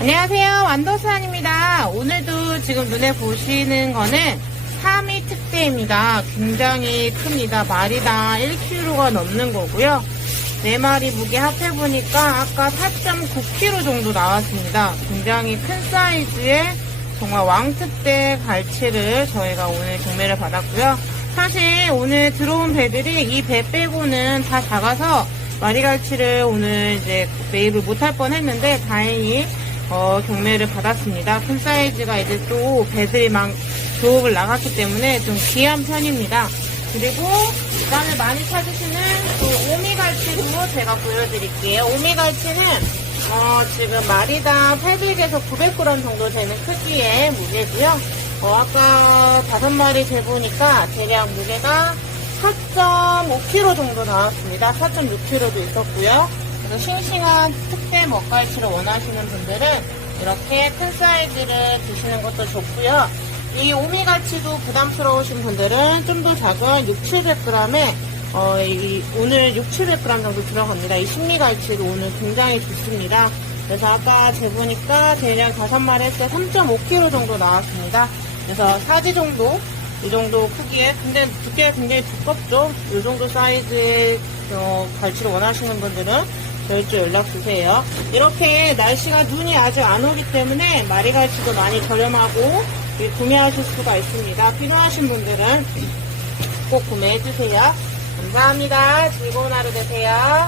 안녕하세요. 완도수환입니다. 오늘도 지금 눈에 보시는 거는 3위 특대입니다. 굉장히 큽니다. 마리당 1kg가 넘는 거고요. 4마리 무게 합해보니까 아까 4.9kg 정도 나왔습니다. 굉장히 큰 사이즈의 정말 왕특대 갈치를 저희가 오늘 경매를 받았고요. 사실 오늘 들어온 배들이 이 배 빼고는 다 작아서 마리갈치를 오늘 이제 매입을 못할 뻔 했는데 다행히 어, 경매를 받았습니다. 큰 사이즈가 이제 또 배들이 막 조업을 나갔기 때문에 좀 귀한 편입니다. 그리고 그다음에 많이 찾으시는 그 오미갈치도 제가 보여드릴게요. 오미갈치는 어, 지금 마리당 800에서 900g 정도 되는 크기의 무게고요. 어, 아까 다섯 마리 재보니까 대략 무게가 4.5kg 정도 나왔습니다. 4.6kg도 있었고요. 그래서 싱싱한 특대 먹갈치를 원하시는 분들은 이렇게 큰 사이즈를 드시는 것도 좋고요. 이 오미갈치도 부담스러우신 분들은 좀 더 작은 6, 700g에 어, 이, 오늘 6, 700g 정도 들어갑니다. 이 신미갈치도 오늘 굉장히 좋습니다. 그래서 아까 재보니까 대략 5마리 했을 때 3.5kg 정도 나왔습니다. 그래서 사지 정도, 이 정도 크기에, 근데 두께가 굉장히 두껍죠? 이 정도 사이즈의 어, 갈치를 원하시는 분들은 저희 쪽 연락 주세요. 이렇게 날씨가 눈이 아직 안 오기 때문에 마리 갈치도 많이 저렴하고 예, 구매하실 수가 있습니다. 필요하신 분들은 꼭 구매해 주세요. 감사합니다. 즐거운 하루 되세요.